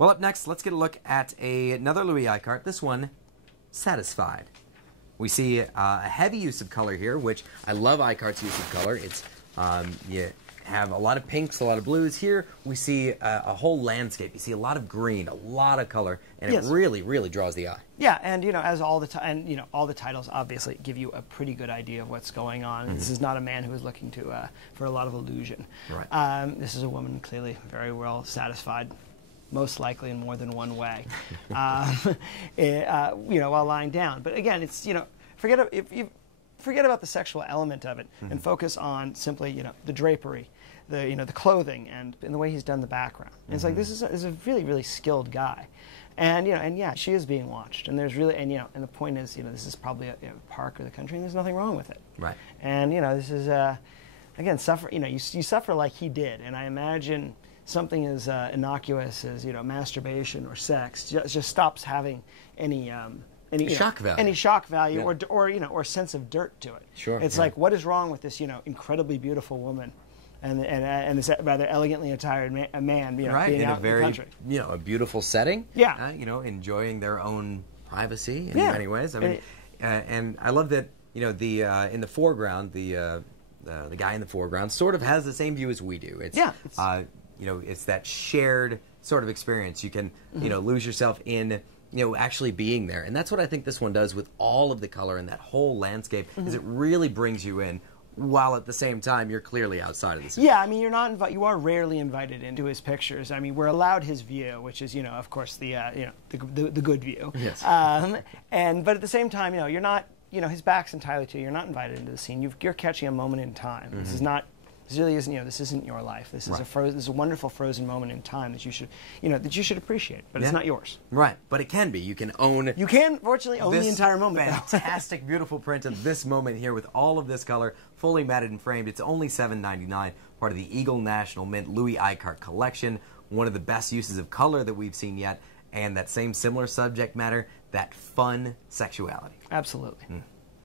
Well, up next, let's get a look at another Louis Icart. This one, Satisfied. We see a heavy use of color here, which I love Icart's use of color. It's you have a lot of pinks, a lot of blues. Here we see a whole landscape. You see a lot of green, a lot of color, and it really, really draws the eye. Yeah, and as all the all the titles obviously give you a pretty good idea of what's going on. This is not a man who is looking to for a lot of illusion. Right. This is a woman clearly very well satisfied, most likely in more than one way, while lying down. But again, it's forget about the sexual element of it and focus on simply the drapery, the clothing, and the way he's done the background. And it's like this is a really, really skilled guy. And yeah, she is being watched, and there's really, and the point is, this is probably a park or the country, and there's nothing wrong with it. Right. And this is again, suffer. You suffer like he did, and I imagine something as innocuous as masturbation or sex just stops having any shock value, or sense of dirt to it. Sure. It's like, what is wrong with this incredibly beautiful woman and this rather elegantly attired man being out in the country. A beautiful setting. Yeah. Enjoying their own privacy in many ways. I mean, and I love that in the foreground the guy in the foreground sort of has the same view as we do. It's it's that shared sort of experience. You can lose yourself in actually being there, and that's what I think this one does with all of the color and that whole landscape. Is it really brings you in, while at the same time you're clearly outside of the scene. Yeah, I mean, you are rarely invited into his pictures. I mean, we're allowed his view, which is of course the good view. Yes. But at the same time, you're not his back's entirely to you. You're not invited into the scene. You're catching a moment in time. This is not. This really isn't. This isn't your life. This is this is a wonderful frozen moment in time that you should appreciate. But it's not yours. Right. But it can be. You can own. You can fortunately own the entire moment. Fantastic, beautiful print of this moment here with all of this color, fully matted and framed. It's only $7.99. Part of the Eagle National Mint Louis Icart collection. One of the best uses of color that we've seen yet, and that same similar subject matter, that fun sexuality. Absolutely.